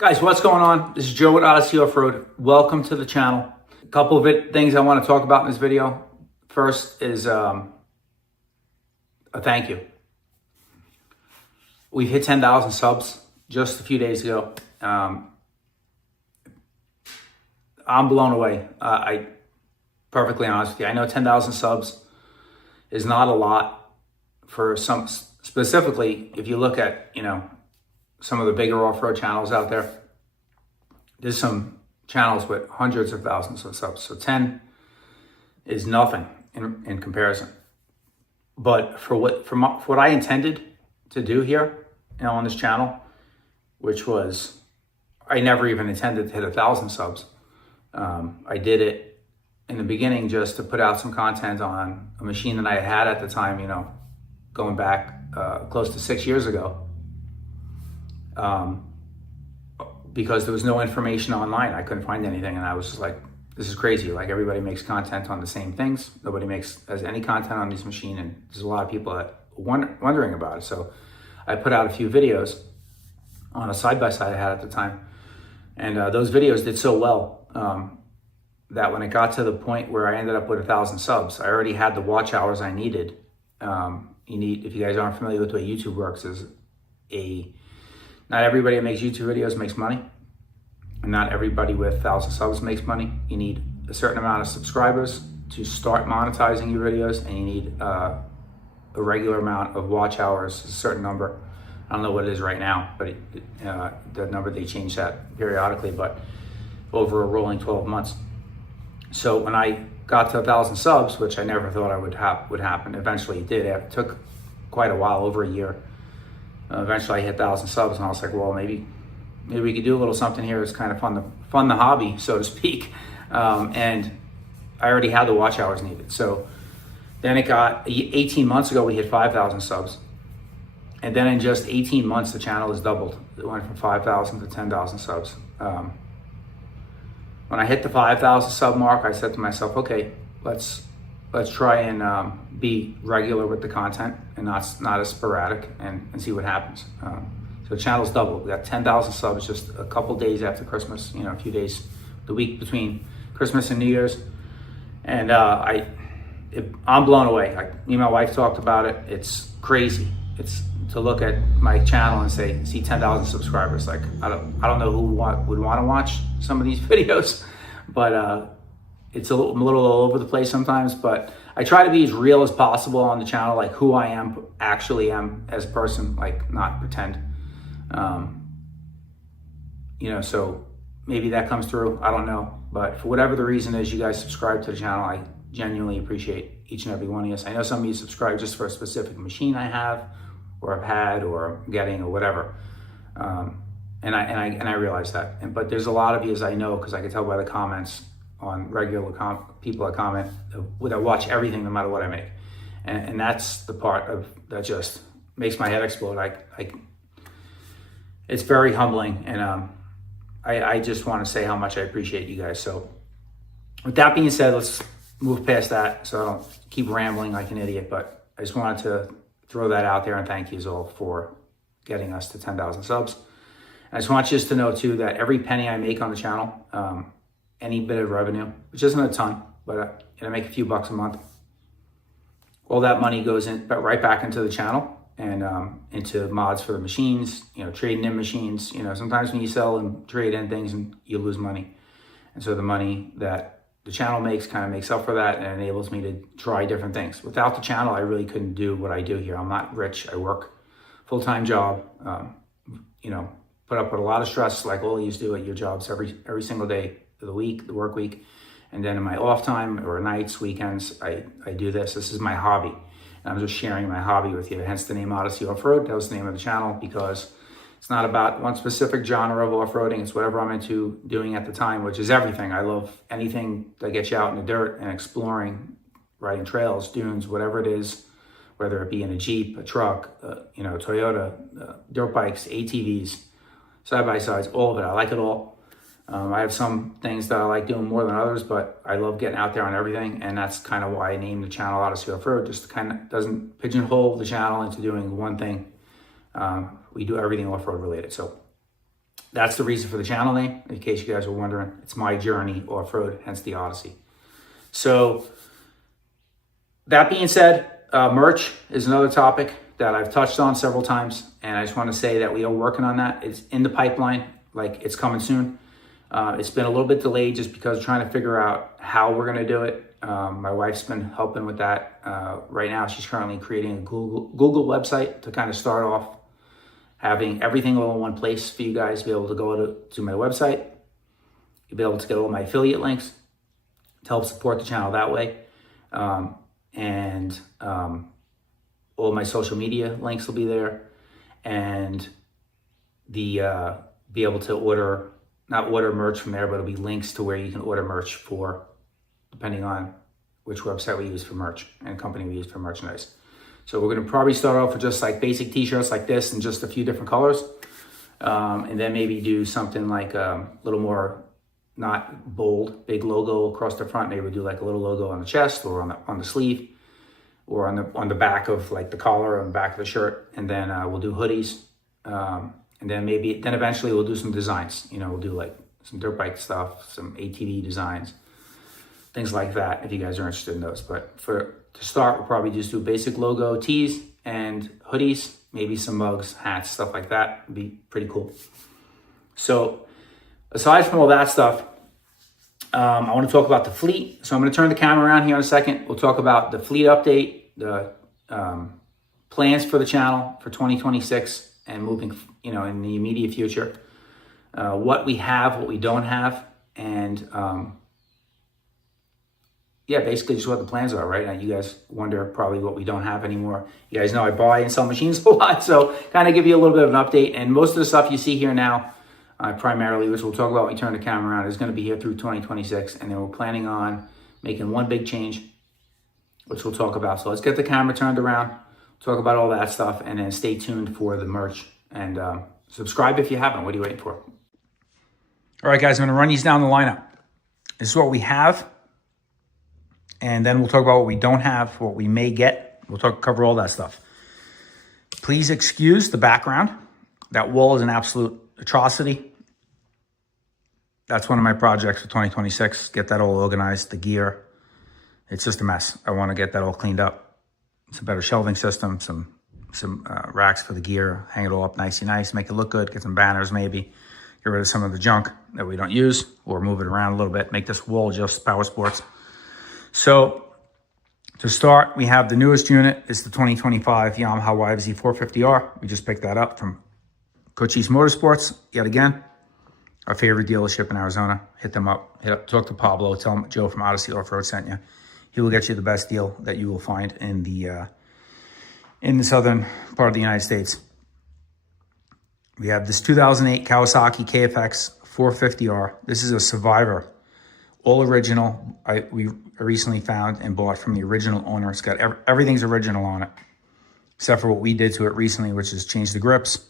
Guys, what's going on? This is Joe with Odyssey Offroad. Welcome to the channel. A couple of things I want to talk about in this video. First is a thank you. We've hit 10,000 subs just a few days ago. I'm blown away. I perfectly honest with you. I know 10,000 subs is not a lot for some, specifically if you look at, some of the bigger off-road channels out there. There's some channels with hundreds of thousands of subs. So 10 is nothing in comparison. But for what I intended to do here, on this channel, which was, I never even intended to hit 1,000 subs. I did it in the beginning just to put out some content on a machine that I had at the time, going back close to 6 years ago. Because there was no information online. I couldn't find anything, and I was just like, this is crazy. Like, everybody makes content on the same things. Nobody has any content on this machine, and there's a lot of people that wondering about it. So I put out a few videos on a side-by-side I had at the time, and those videos did so well that when it got to the point where I ended up with 1,000 subs, I already had the watch hours I needed. If you guys aren't familiar with the way YouTube works, not everybody that makes YouTube videos makes money, and not everybody with 1,000 subs makes money. You need a certain amount of subscribers to start monetizing your videos, and you need a regular amount of watch hours, a certain number. I don't know what it is right now, but the number, they change that periodically, but over a rolling 12 months. So when I got to 1,000 subs, which I never thought I would happen, eventually it did. It took quite a while, over a year. Eventually I hit 1,000 subs, and I was like, well, maybe we could do a little something here. It's kind of fun the hobby, so to speak. And I already had the watch hours needed. So then it got 18 months ago, we hit 5,000 subs. And then in just 18 months, the channel has doubled. It went from 5,000 to 10,000 subs. When I hit the 5,000 sub mark, I said to myself, okay, let's try and be regular with the content and not as sporadic, and see what happens. So the channel's doubled. We got 10,000 subs just a couple days after Christmas, a few days, the week between Christmas and New Year's. And I'm blown away. Me and my wife talked about it. It's crazy. It's to look at my channel and see 10,000 subscribers. Like, I don't know who would want to watch some of these videos, but it's a little all over the place sometimes. But I try to be as real as possible on the channel, like who I actually am as a person, like not pretend. So maybe that comes through. I don't know, but for whatever the reason is, you guys subscribe to the channel. I genuinely appreciate each and every one of you. I know some of you subscribe just for a specific machine I have, or I've had, or I'm getting, or whatever. And I realize that. But there's a lot of you, as I know, because I can tell by the comments on regular people that comment, that watch everything no matter what I make. And that's the part that just makes my head explode. It's very humbling, and I just want to say how much I appreciate you guys. So with that being said, let's move past that so I don't keep rambling like an idiot. But I just wanted to throw that out there and thank you all for getting us to 10,000 subs. And I just want you to know too that every penny I make on the channel, any bit of revenue, which isn't a ton, but I make a few bucks a month, all that money goes right back into the channel and into mods for the machines, trading in machines. Sometimes when you sell and trade in things, and you lose money. And so the money that the channel makes kind of makes up for that, and enables me to try different things. Without the channel, I really couldn't do what I do here. I'm not rich. I work full-time job, put up with a lot of stress like all of you do at your jobs every single day of the week, the work week. And then in my off time, or nights, weekends, I do this. This is my hobby. And I'm just sharing my hobby with you. Hence the name Odyssey Offroad. That was the name of the channel, because it's not about one specific genre of off-roading. It's whatever I'm into doing at the time, which is everything. I love anything that gets you out in the dirt and exploring, riding trails, dunes, whatever it is, whether it be in a Jeep, a truck, Toyota, dirt bikes, ATVs, side-by-sides, all of it. I like it all. I have some things that I like doing more than others, but I love getting out there on everything, and that's kind of why I named the channel Odyssey Offroad. Just kind of doesn't pigeonhole the channel into doing one thing. We do everything off-road related. So That's the reason for the channel name, in case you guys were wondering. It's my journey off-road, hence the Odyssey. So that being said, merch is another topic that I've touched on several times, and I just want to say that we are working on that. It's in the pipeline, like it's coming soon. It's been a little bit delayed just because we're trying to figure out how we're going to do it. My wife's been helping with that. Right now, she's currently creating a Google website to kind of start off, having everything all in one place for you guys to be able to go to my website. You'll be able to get all my affiliate links to help support the channel that way. All my social media links will be there. And be able to not order merch from there, but it'll be links to where you can order merch for, depending on which website we use for merch and company we use for merchandise. So we're gonna probably start off with just like basic t-shirts like this and just a few different colors. And then maybe do something like a little more, not bold, big logo across the front. Maybe we'll do like a little logo on the chest or on the sleeve or on the back of like the collar on the back of the shirt. And then we'll do hoodies. And then eventually we'll do some designs. You know, we'll do like some dirt bike stuff, some ATV designs, things like that, if you guys are interested in those. But to start, we'll probably just do basic logo tees and hoodies, maybe some mugs, hats, stuff like that. It'd be pretty cool. So aside from all that stuff, I want to talk about the fleet. So I'm going to turn the camera around here in a second. We'll talk about the fleet update, the plans for the channel for 2026 and moving, in the immediate future. What we have, what we don't have, and basically just what the plans are, right? Now you guys wonder probably what we don't have anymore. You guys know I buy and sell machines a lot, so kind of give you a little bit of an update. And most of the stuff you see here now, primarily, which we'll talk about when we turn the camera around, is going to be here through 2026. And then we're planning on making one big change, which we'll talk about. So let's get the camera turned around, talk about all that stuff, and then stay tuned for the merch. And subscribe if you haven't. What are you waiting for? All right, guys, I'm going to run these down the lineup. This is what we have. And then we'll talk about what we don't have, what we may get. We'll cover all that stuff. Please excuse the background. That wall is an absolute atrocity. That's one of my projects for 2026. Get that all organized, the gear. It's just a mess. I want to get that all cleaned up. Some better shelving system, some racks for the gear, hang it all up nice, make it look good, get some banners maybe, get rid of some of the junk that we don't use, or move it around a little bit, make this wall just power sports. So to start, we have the newest unit. It's the 2025 Yamaha YFZ 450R. We just picked that up from Cochise Motorsports, yet again, our favorite dealership in Arizona. Hit them up, talk to Pablo, tell him Joe from Odyssey Offroad sent you. He will get you the best deal that you will find in the southern part of the United States. We have this 2008 Kawasaki KFX 450R. This is a Survivor, all original. We recently found and bought from the original owner. It's got everything's original on it, except for what we did to it recently, which is change the grips.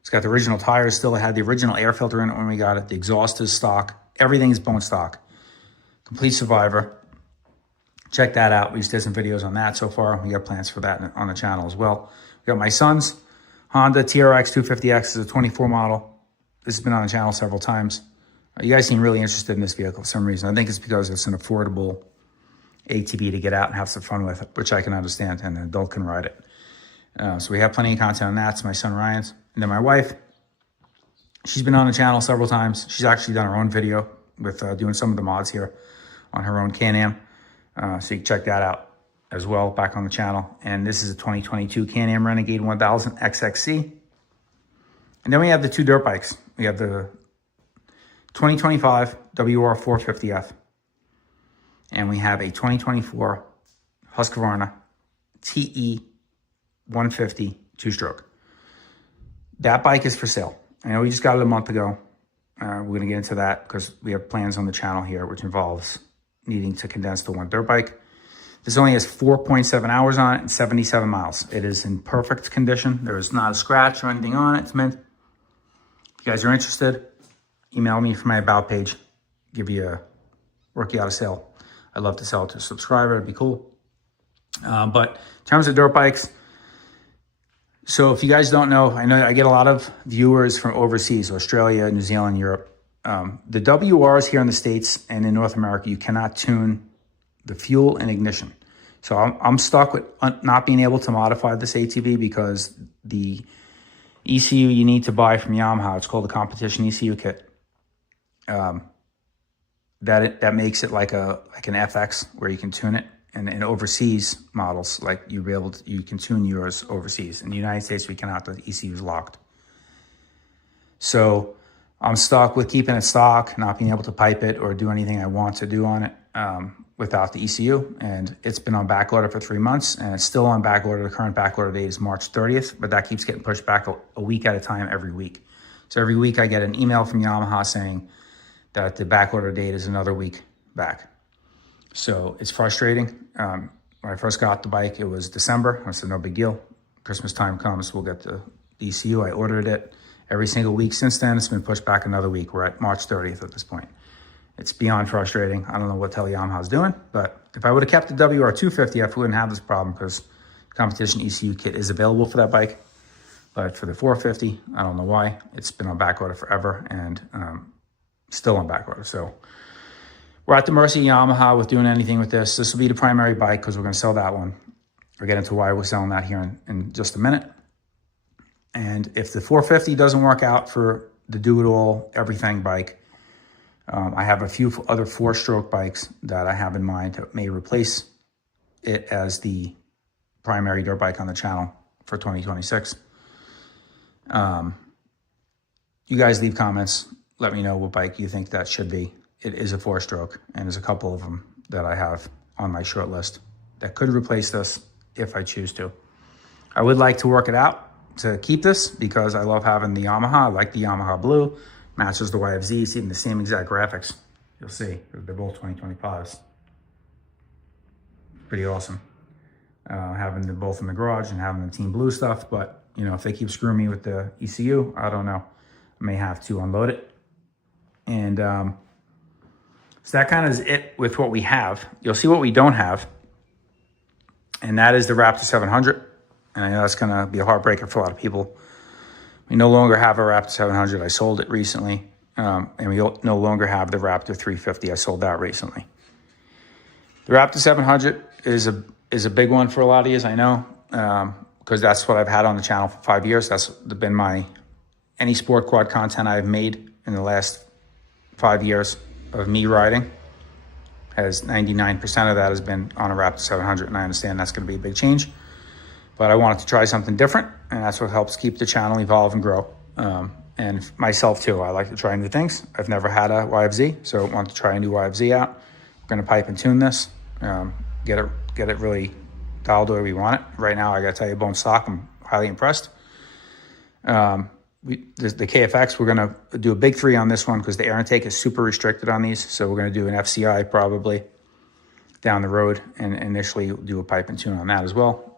It's got the original tires still. It had the original air filter in it when we got it. The exhaust is stock. Everything is bone stock. Complete Survivor. Check that out. We just did some videos on that so far. We got plans for that on the channel as well. We got my son's Honda TRX 250X. It's a 24 model. This has been on the channel several times. You guys seem really interested in this vehicle for some reason. I think it's because it's an affordable ATV to get out and have some fun with, which I can understand, and an adult can ride it. So we have plenty of content on that. It's my son Ryan's. And then my wife, she's been on the channel several times. She's actually done her own video with doing some of the mods here on her own Can-Am. So you can check that out as well, back on the channel. And this is a 2022 Can-Am Renegade 1000 XXC. And then we have the two dirt bikes. We have the 2025 WR 450F. And we have a 2024 Husqvarna TE 150 two-stroke. That bike is for sale. I know we just got it a month ago. We're going to get into that because we have plans on the channel here, which involves needing to condense to one dirt bike. This only has 4.7 hours on it and 77 miles. It is in perfect condition. There is not a scratch or anything on it. It's mint. If you guys are interested, email me from my About page. Work you out a sale. I'd love to sell it to a subscriber. It'd be cool. But in terms of dirt bikes, So if you guys don't know, I know I get a lot of viewers from overseas, Australia, New Zealand, Europe. The WRs here in the States and in North America, you cannot tune the fuel and ignition. So I'm stuck with not being able to modify this ATV because the ECU you need to buy from Yamaha, it's called the competition ECU kit. That makes it like an FX where you can tune it. And in overseas models, like you can tune yours overseas. In the United States, we cannot. The ECU is locked. So I'm stuck with keeping it stock, not being able to pipe it or do anything I want to do on it without the ECU. And it's been on back order for 3 months, and it's still on back order. The current back order date is March 30th, but that keeps getting pushed back a week at a time every week. So every week I get an email from Yamaha saying that the back order date is another week back. So it's frustrating. When I first got the bike, it was December. I said, no big deal. Christmas time comes, we'll get the ECU. I ordered it every single week since then. It's been pushed back another week. We're at March 30th at this point. It's beyond frustrating. I don't know what the hell Yamaha's doing, but if I would have kept the WR250, I wouldn't have this problem because the competition ECU kit is available for that bike. But for the 450, I don't know why. It's been on back order forever and still on back order. So we're at the mercy of Yamaha with doing anything with this. This will be the primary bike because we're going to sell that one. We'll get into why we're selling that here in just a minute. And if the 450 doesn't work out for the do-it-all, everything bike, I have a few other 4-stroke bikes that I have in mind that may replace it as the primary dirt bike on the channel for 2026. You guys leave comments. Let me know what bike you think that should be. It is a 4-stroke, and there's a couple of them that I have on my short list that could replace this if I choose to. I would like to work it out to keep this because I love having the Yamaha. I like the Yamaha blue. Matches the YFZ. It's even the same exact graphics. You'll see. They're both 2025s. Pretty awesome. Having them both in the garage and having the team blue stuff. But, you know, if they keep screwing me with the ECU, I don't know. I may have to unload it. And so that kind of is it with what we have. You'll see what we don't have. And that is the Raptor 700. And I know that's going to be a heartbreaker for a lot of people. We no longer have a Raptor 700. I sold it recently. And we no longer have the Raptor 350. I sold that recently. The Raptor 700 is a big one for a lot of you, I know, because that's what I've had on the channel for 5 years. That's been any sport quad content I've made in the last 5 years of me riding. Has 99% of that has been on a Raptor 700, and I understand that's going to be a big change. But I wanted to try something different, and that's what helps keep the channel evolve and grow. And myself too, I like to try new things. I've never had a YFZ, so I want to try a new YFZ out. We're going to pipe and tune this, get it really dialed the way we want it. Right now, I got to tell you, bone stock, I'm highly impressed. The KFX, we're going to do a big 3 on this one because the air intake is super restricted on these. So we're going to do an FCI probably down the road and initially do a pipe and tune on that as well.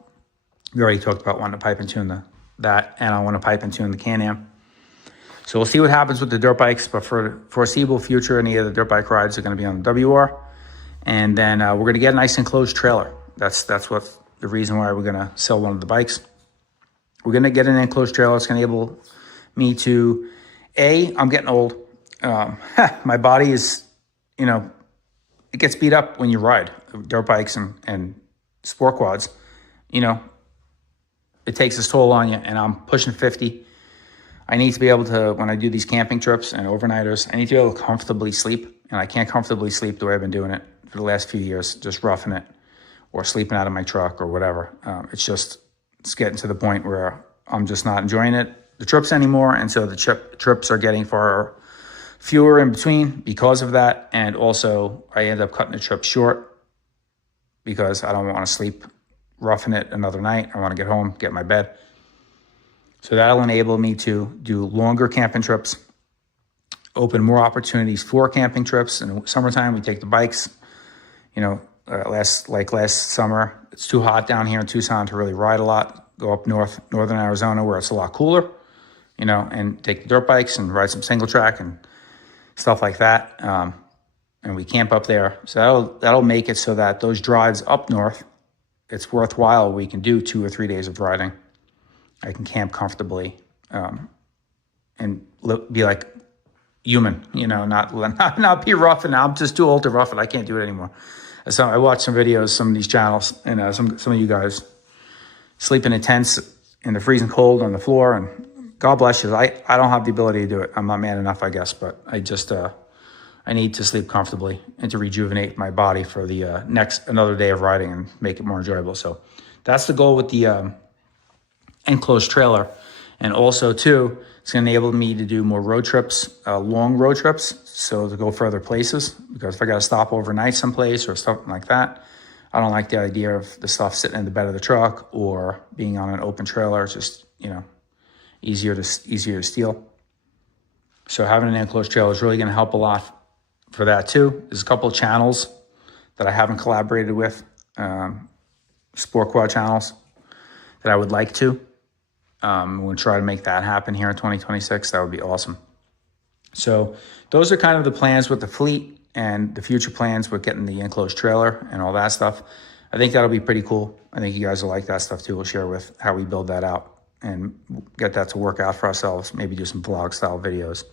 We already talked about wanting to pipe and tune that, and I want to pipe and tune the Can-Am. So we'll see what happens with the dirt bikes, but for the foreseeable future, any of the dirt bike rides are going to be on the WR. And then we're going to get a nice enclosed trailer. That's what the reason why we're going to sell one of the bikes. We're going to get an enclosed trailer. It's going to enable me to, I'm getting old. My body is, it gets beat up when you ride dirt bikes and sport quads. It takes its toll on you, and I'm pushing 50. I need to be able to, when I do these camping trips and overnighters, I need to be able to comfortably sleep, and I can't comfortably sleep the way I've been doing it for the last few years, just roughing it or sleeping out of my truck or whatever. It's getting to the point where I'm just not enjoying the trips anymore, and so the trips are getting fewer in between because of that, and also I end up cutting the trip short because I don't want to sleep roughing it another night. I want to get home, get in my bed. So that'll enable me to do longer camping trips, open more opportunities for camping trips. In the summertime, we take the bikes. Last summer, it's too hot down here in Tucson to really ride a lot. Go up northern Arizona where it's a lot cooler, and take the dirt bikes and ride some single track and stuff like that. And we camp up there. So that'll make it so that those drives up north, it's worthwhile. We can do 2 or 3 days of riding. I can camp comfortably and be like human, you know, not be rough. And I'm just too old to rough it. I can't do it anymore. So I watched some videos, some of these channels, and some of you guys sleeping in tents in the freezing cold on the floor, and God bless you. I don't have the ability to do it. I'm not man enough, I guess, but I just I need to sleep comfortably and to rejuvenate my body for the another day of riding and make it more enjoyable. So that's the goal with the enclosed trailer. And also too, it's going to enable me to do more road trips, long road trips. So to go further places, because if I got to stop overnight someplace or something like that, I don't like the idea of the stuff sitting in the bed of the truck or being on an open trailer. It's just, you know, easier to steal. So having an enclosed trailer is really going to help a lot for that too. There's a couple of channels that I haven't collaborated with, sport quad channels that I would like to. We'll try to make that happen here in 2026. That would be awesome. So those are kind of the plans with the fleet and the future plans with getting the enclosed trailer and all that stuff. I think that'll be pretty cool. I think you guys will like that stuff too. We'll share with how we build that out and get that to work out for ourselves. Maybe do some vlog style videos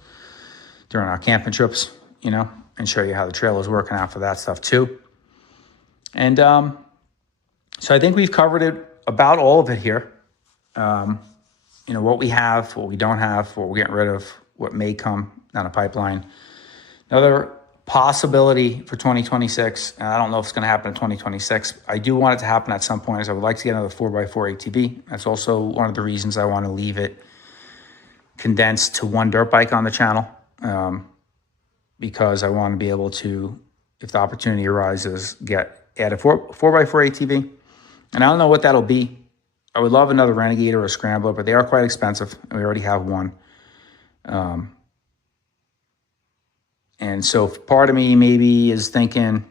during our camping trips, you know, and show you how the trailer is working out for that stuff too. And so I think we've covered it, about all of it here. You know, what we have, what we don't have, what we're getting rid of, what may come down a pipeline. Another possibility for 2026, and I don't know if it's going to happen in 2026. I do want it to happen at some point, is I would like to get another 4x4 ATV. That's also one of the reasons I want to leave it condensed to one dirt bike on the channel, because I want to be able to, if the opportunity arises, add a 4x4 ATV. And I don't know what that'll be. I would love another Renegade or a Scrambler, but they are quite expensive, and we already have one. And so part of me maybe is thinking,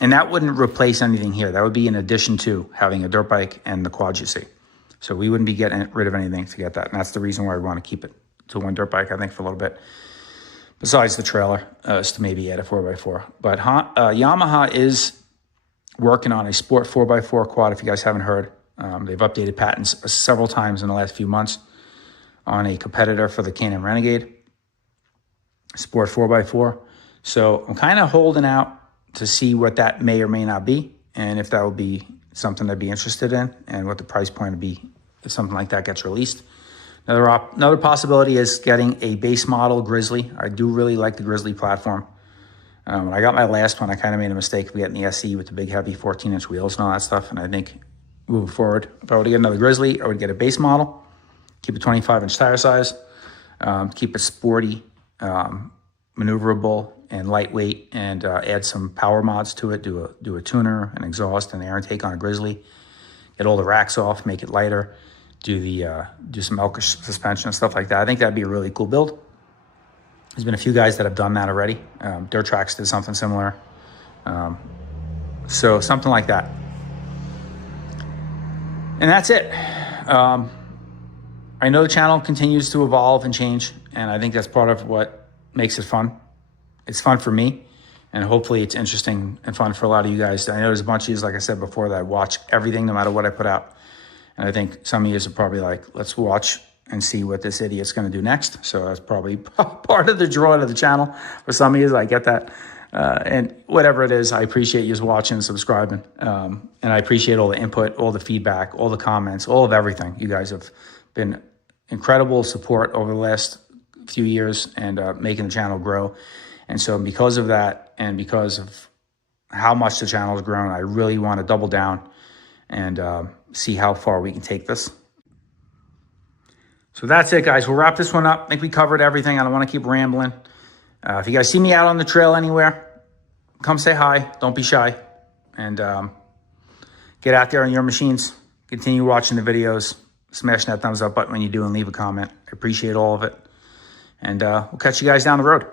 and that wouldn't replace anything here. That would be in addition to having a dirt bike and the quad you see. So we wouldn't be getting rid of anything to get that. And that's the reason why we want to keep it to one dirt bike, I think, for a little bit. Besides the trailer, is to maybe add a 4x4. But Yamaha is working on a sport 4x4 quad, if you guys haven't heard. They've updated patents several times in the last few months on a competitor for the Can-Am Renegade Sport 4x4. So I'm kind of holding out to see what that may or may not be, and if that would be something I'd be interested in, and what the price point would be if something like that gets released. Another possibility is getting a base model Grizzly. I do really like the Grizzly platform. When I got my last one, I kind of made a mistake of getting the SE with the big, heavy 14-inch wheels and all that stuff, and I think moving forward, if I were to get another Grizzly, I would get a base model, keep a 25-inch tire size, keep it sporty, maneuverable, and lightweight, and add some power mods to it. Do a tuner, an exhaust, and air intake on a Grizzly. Get all the racks off, make it lighter. Do some Elkish suspension and stuff like that. I think that'd be a really cool build. There's been a few guys that have done that already. Dirt Tracks did something similar. So something like that. And that's it. I know the channel continues to evolve and change, and I think that's part of what makes it fun. It's fun for me, and hopefully it's interesting and fun for a lot of you guys. I know there's a bunch of you, like I said before, that watch everything no matter what I put out. And I think some of you are probably like, let's watch and see what this idiot's going to do next. So that's probably part of the draw to the channel. For some of you, I get that. And whatever it is, I appreciate you watching and subscribing. And I appreciate all the input, all the feedback, all the comments, all of everything. You guys have been incredible support over the last few years, and making the channel grow. And so because of that, and because of how much the channel has grown, I really want to double down and see how far we can take this. So that's it, guys. We'll wrap this one up. I think we covered everything. I don't want to keep rambling. If you guys see me out on the trail anywhere, come say hi. Don't be shy. And get out there on your machines. Continue watching the videos. Smash that thumbs up button when you do, and leave a comment. I appreciate all of it. And we'll catch you guys down the road.